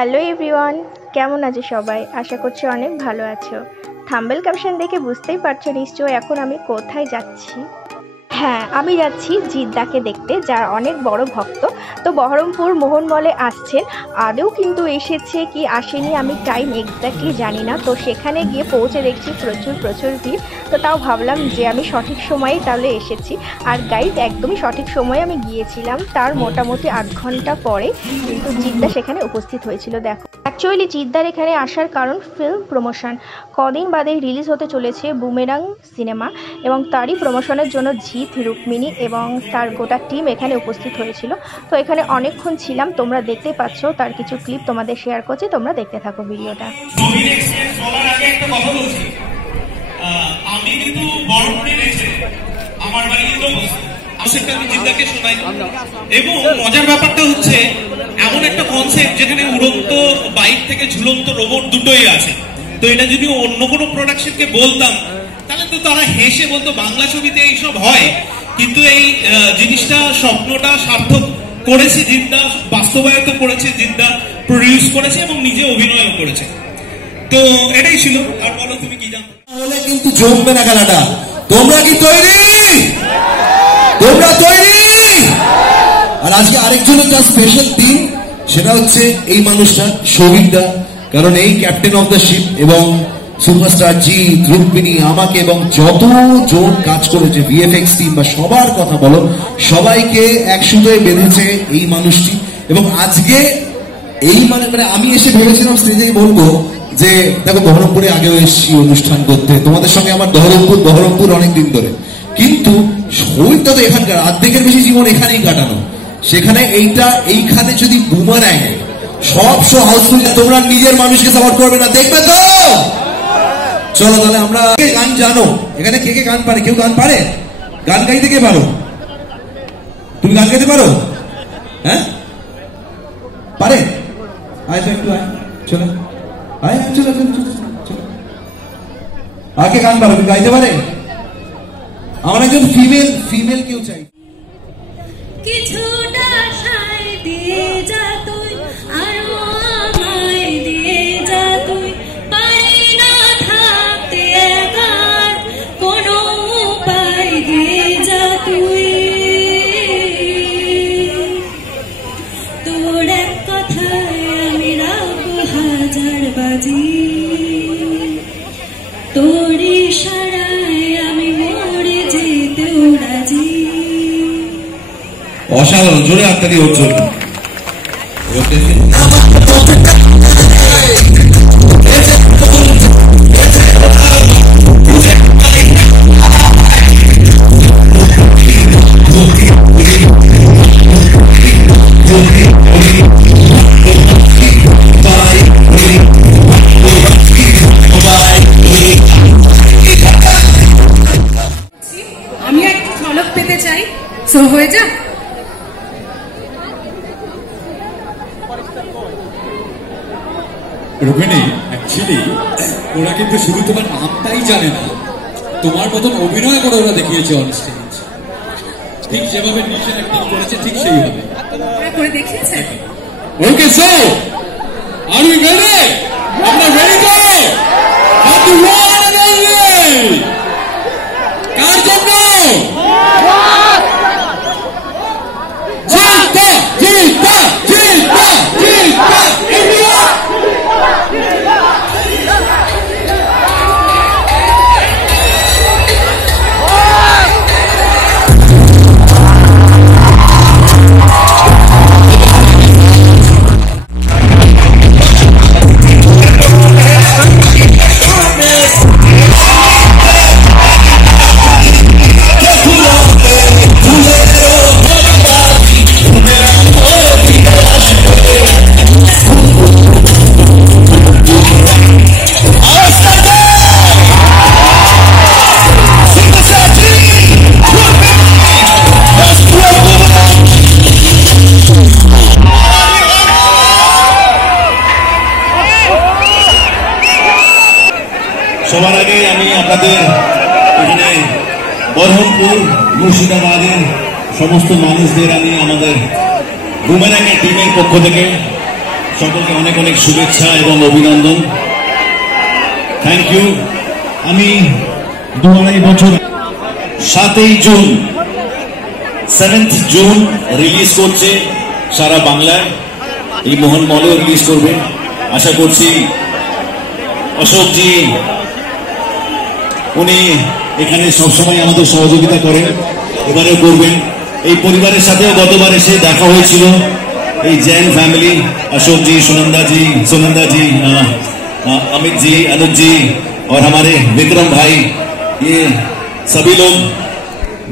Hello everyone, কেমন আছো সবাই? আশা করছি অনেক ভালো আছো। থাম্বনেল ক্যাপশন দেখে বুঝতেই পারছো নিশ্চয়ই এখন আমি কোথায় যাচ্ছি। হ্যাঁ, আমি যাচ্ছি জিদ্দাকে দেখতে, যার অনেক বড় ভক্ত। তো বহরমপুর মোহন মলে আসছেন, আদৌ কিন্তু এসেছে কি আসেনি আমি টাইম এক্স্যাক্টলি জানি না। তো সেখানে গিয়ে পৌঁছে দেখছি প্রচুর ভিড়। তো তাও ভাবলাম যে আমি সঠিক সময়েই তাহলে এসেছি। আর গাইজ, একদমই সঠিক সময়ে আমি গিয়েছিলাম, তার মোটামুটি ৮ ঘন্টা পরে কিন্তু জিদ্দা সেখানে উপস্থিত হয়েছিল। দেখো, অ্যাকচুয়ালি জিদ্দার এখানে আসার কারণ ফিল্ম প্রমোশন। কদিন বাদেই রিলিজ হতে চলেছে বুমেরাং সিনেমা, এবং তারই প্রমোশনের জন্য জিৎ, রুক্মিণী এবং তার গোটা টিম এখানে উপস্থিত হয়েছিল। তো এখানে অনেকক্ষণ ছিলাম, তোমরা দেখতে পাচ্ছ, তার কিছু ক্লিপ তোমাদের শেয়ার করছি, তোমরা দেখতে থাকো ভিডিওটা। আমি কিন্তু বহরমপুরে রয়েছে, আমার বাড়ি কিন্তু সেটা আমি জিদ্দাকে শোনাই। এবং মজার ব্যাপারটা হচ্ছে এমন একটা কনসেপ্ট যেখানে উড়ন্ত বাইক থেকে ঝুলন্ত রোবট দুটোই আছে। তো এটা যদি অন্য কোনো প্রোডাকশনকে বলতাম তাহলে তো তারা হেসে বলতো বাংলা ছবিতে এইসব হয়, কিন্তু এই জিনিসটা স্বপ্নটা সার্থক করেছে জিদ্দা, বাস্তবায়িত করেছে জিদ্দা, প্রডিউস করেছে এবং নিজে অভিনয়ও করেছে। তো এটাই ছিল। আর বলো তুমি কি জানো? হলে কিন্তু জমবে না খেলাটা। তোমরা কি তৈরি? তোমরা তৈরি? আর আজকে আরেকজনের যা স্পেশাল দিন, সেটা হচ্ছে এই মানুষটা শহীদদা। কারণ এই ক্যাপ্টেন অফ দ্য শিপ এবং সুপারস্টার জিৎ, রুক্মিণী, আমাকে এবং যতজন কাজ করেছে ভিএফএক্স টিম বা সবার কথা বলো, সবাইকে এক সুতোয় বেঁধেছে এই মানুষটি। এবং আজকে এই মানে আমি এসে ভেবেছিলাম স্টেজেই বলবো যে দেখো বহরমপুরে আগেও এসেছি অনুষ্ঠান করতে, তোমাদের সঙ্গে আমার বহরমপুর অনেকদিন ধরে, কিন্তু শহীদটা তো এখানকার অর্ধেকের বেশি জীবন এখানেই কাটানো। সেখানে এইখানে যদি বুমারাং সব শো হাউসফুল, তোমরা নিজের মানুষকে সাপোর্ট করবে না, দেখবে তো? চলো তাহলে আমরা গান জানো, এখানে কে কে গান পারে? কেউ গান পারে? গান গাইতে কে পারো? তুমি গান গাইতে পারো? হ্যাঁ পারে? আয় তো একটু আয়, চলো আয়, চলো চলো চলো চলো। আর কে গান পারো? গাইতে পারে? আমার একজন ফিমেল কেউ চাই। কিছুটা সাই দিয়ে যা তুই, আর আমায় দিয়ে যা তুই, পারি না থাকতে একার, কোনো উপায় দিয়ে যা তুই। তোর এক কথায় আমি রাখবো হাজার বাজি, তোর ইশারায় আমি মরে যেতেও রাজি। অসাধারণ, জোরে হাততালি ওর জন্য। আমি একটু ঝলক পেতে চাই, সো হয়ে যা। রোহিণী, অ্যাকচুয়ালি ওরা কিন্তু শুধু তোমার নামটাই জানে না, তোমার মতন অভিনয় করে ওরা দেখিয়েছে অন স্টেজ। ঠিক যেভাবে নিজের অ্যাক্টিং করেছে ঠিক সেইভাবে ওরা করে দেখিয়েছে। Okay, so are we ready? আমরা রেডি তো? For the one and only, কার জন্য? জিদ্দা জিদ্দা জিদ্দা জিদ্দা ইন্ডিয়া। সবার আগে আমি আপনাদের এখানে বহরমপুর সকলকে অনেক অনেক শুভেচ্ছা এবং অভিনন্দন। Thank you. আমি 2-2.5 বছর 7ই জুন 7th জুন রিলিজ করছে সারা বাংলায়, এই মোহন মলেও রিলিজ করবে। আশা করছি অশোকজি উনি এখানে সবসময় আমাদের সহযোগিতা করেন, এবারেও করবেন। এই পরিবারের সাথেও গতবার এসে দেখা হয়েছিল, এই जैन फैमिली, अशोक जी, सुनंदा जी, अमित जी, अनुज जी और हमारे विक्रम भाई, ये सभी लोग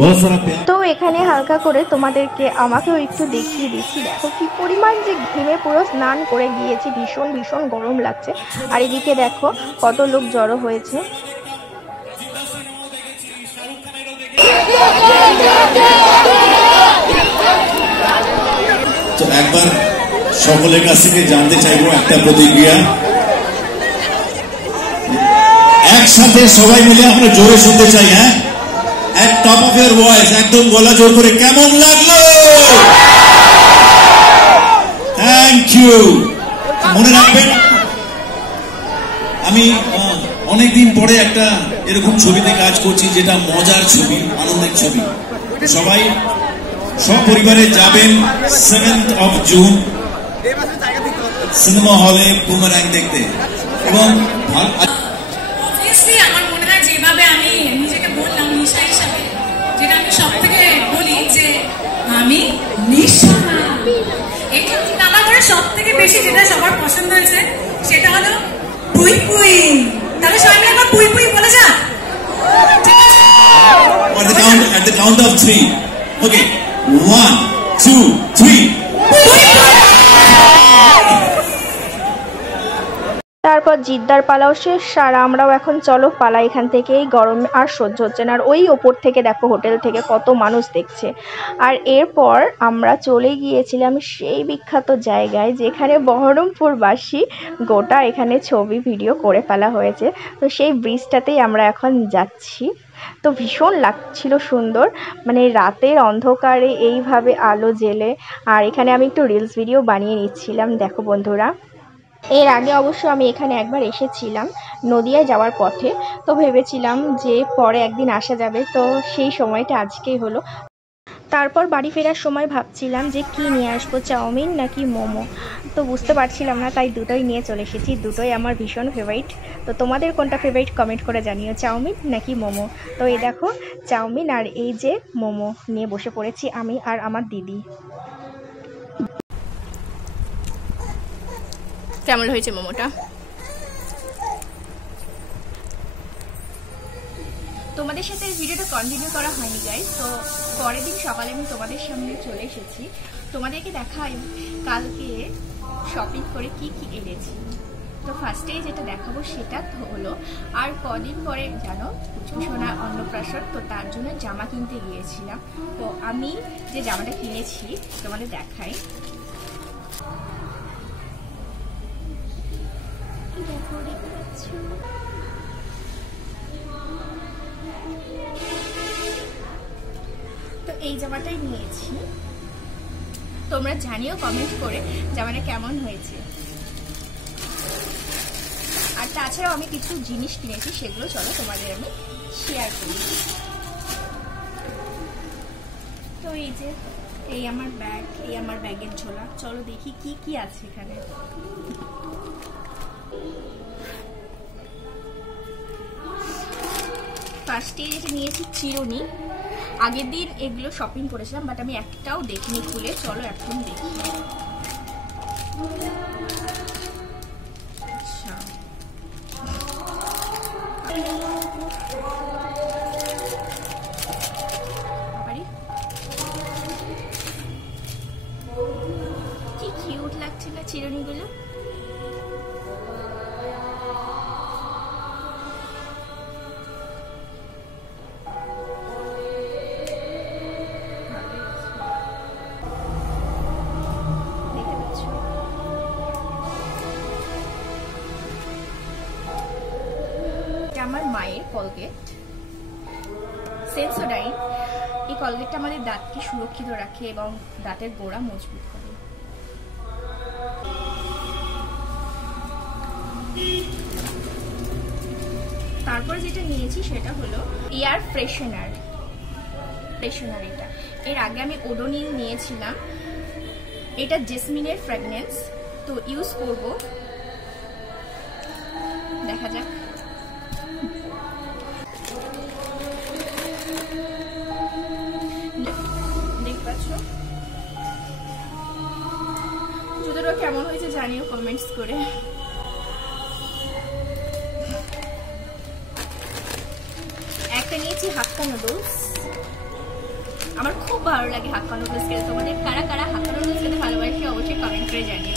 बहुत सारा प्यार। তো এখানে হালকা করে তোমাদেরকে আমাকেও একটু দেখিয়ে দিচ্ছি। দেখো কি পরিমাণ যে ঘেমে পুরো স্নান করে গিয়েছি, ভীষণ ভীষণ গরম লাগছে। আর এদিকে দেখো কত লোক জড়ো হয়েছে। তো একবার সকলের কাছ থেকে জানতে চাইবো একটা প্রতিক্রিয়া, একসাথে সবাই মিলে আমরা জোরে শুনতে চাই। হ্যাঁ, এক টপ অফ ইয়ার ভয়েস, একদম গলা জোর করে, কেমন লাগলো? Thank you. মনে রাখবেন আমি অনেকদিন পরে একটা এরকম ছবিতে কাজ করছি, যেটা মজার ছবি, আনন্দের ছবি। সবাই সপরিবারে যাবেন 7th of জুন সিনেমা হলে বুমারাং দেখতে। এবং আমার মনে হয় যেভাবে আমি নিজেকে বললাম নিশা হিসাবে, যেটা আমি সব থেকে বলি যে আমি নিশা, এটা আমার মনে সব থেকে বেশি যেটা সবার পছন্দ হয়েছে সেটা হলো পুই পুই। তাহলে সবাই মিলে একবার পুই পুই বলে যা। at the count of 3, okay, 1, 2, 3. তারপর জিদ্দার পালাও শেষ, আর আমরাও এখন চলো পালা এখান থেকে, এই গরমে আর সহ্য হচ্ছে না। আর ওই ওপর থেকে দেখো হোটেল থেকে কত মানুষ দেখছে। আর এরপর আমরা চলে গিয়েছিলাম সেই বিখ্যাত জায়গায় যেখানে বহরমপুরবাসী গোটা এখানে ছবি ভিডিও করে ফেলা হয়েছে। তো সেই ব্রিজটাতেই আমরা এখন যাচ্ছি। তো ভীষণ লাগছিল সুন্দর, মানে রাতের অন্ধকারে এইভাবে আলো জেলে। আর এখানে আমি একটু রিলস ভিডিও বানিয়ে নিচ্ছিলাম। দেখো বন্ধুরা, এর আগে অবশ্য আমি এখানে একবার এসেছিলাম নদিয়ায় যাওয়ার পথে। তো ভেবেছিলাম যে পরে একদিন আসা যাবে, তো সেই সময়টা আজকেই হলো। তারপর বাড়ি ফেরার সময় ভাবছিলাম যে কি নিয়ে আসবো, চাউমিন নাকি মোমো, তো বুঝতে পারছিলাম না, তাই দুটোই নিয়ে চলে এসেছি। দুটোই আমার ভীষণ ফেভারিট। তো তোমাদের কোনটা ফেভারিট কমেন্ট করে জানিও, চাউমিন নাকি মোমো। তো এই দেখো চাউমিন আর এই যে মোমো নিয়ে বসে পড়েছি আমি আর আমার দিদি। কেমন হয়েছে মোমোটা? তোমাদের সাথে এই ভিডিওটা কন্টিনিউ করা হয়নি গাইস। তো পরের দিন সকালে আমি তোমাদের সামনে চলে এসেছি, তোমাদেরকে দেখাই কালকে শপিং করে কি কি এনেছি। তো ফার্স্টে যেটা দেখাবো সেটা হলো, আর কদিন পরে জানো পুচকুসোনা অন্নপ্রাশন, তো তার জন্য জামা কিনতে গিয়েছিলাম। তো আমি যে জামাটা কিনেছি তোমাদের দেখাই। তো এই জামাটাই নিয়েছি, তোমরা জানিও কমেন্ট করে জামাটা কেমন হয়েছে। আর তাছাড়াও আমি কিছু জিনিস কিনেছি, সেগুলো চলো তোমাদের আমি শেয়ার করি। তো এই যে এই আমার ব্যাগ, এই আমার ব্যাগের ঝোলা, চলো দেখি কি কি আছে এখানে। ফার্স্টে যেটা নিয়েছি চিরুনি, আগের দিন এগুলো শপিং করেছিলাম বাট আমি একটাও দেখিনি খুলে, চলো এখন দেখি। আচ্ছা কি কিউট লাগছে না চিরুনিগুলো। আমার মায়ের কলগেট সেন্সোডাইন। এই কলগেটটা আমাদের দাঁতকে সুরক্ষিত রাখে এবং দাঁতের গোড়া মজবুত করে। তারপরে যেটা নিয়েছি সেটা হলো এয়ার ফ্রেশনার। এটা এর আগে আমি ওডোনিল নিয়েছিলাম, এটা জেসমিনের ফ্র্যাগনেন্স, তো ইউজ করব, দেখা যাক। দেখতে পাচ্ছ জুতোটা কেমন হয়েছে জানিও কমেন্টস করে। একটা নিয়েছি হাক্কা নুডলস, আমার খুব ভালো লাগে হাক্কা নুডলস খেতে। তোমাদের কারা কারা হাক্কা নুডলস খেতে ভালোবাসে অবশ্যই কমেন্ট করে জানিও।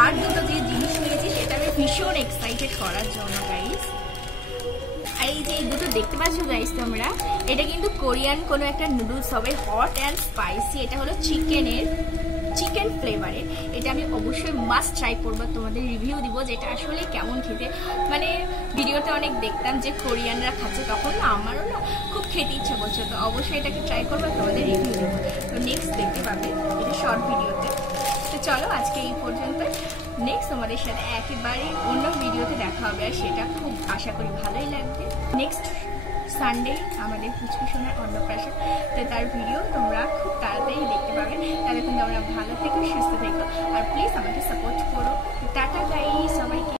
আর দুটো যে জিনিস নিয়েছি সেটা আমি ভীষণ এক্সাইটেড করার জন্য গাইস। আর এই যে এই দুটো দেখতে পাচ্ছ গাইস তোমরা, এটা কিন্তু কোরিয়ান কোনো একটা নুডলস হবে, হট অ্যান্ড স্পাইসি। এটা হলো চিকেন ফ্লেভারের। এটা আমি অবশ্যই মাস্ট ট্রাই করবো, তোমাদের রিভিউ দিব যেটা আসলে কেমন খেতে। মানে ভিডিওতে অনেক দেখতাম যে কোরিয়ানরা খাচ্ছে, তখন না আমারও না খুব খেতে ইচ্ছে করছে, তো অবশ্যই এটাকে ট্রাই করবো, তোমাদের রিভিউ দেবো। তো নেক্সট দেখতে পাবে এটা শর্ট ভিডিওতে। তো চলো আজকে এই পর্যন্ত, নেক্সট তোমাদের সাথে একেবারে অন্য ভিডিওতে দেখা হবে, আর সেটা খুব আশা করি ভালোই লাগবে। নেক্সট সানডে আমাদের পুচকুসোনার অন্নপ্রাশন, তো তার ভিডিও তোমরা খুব তাড়াতাড়ি দেখতে পাবে। তাহলে কিন্তু আমরা ভালো থেকো, সুস্থ থেকো, আর প্লিজ আমাকে সাপোর্ট করো। টাটা গাইস সবাইকে।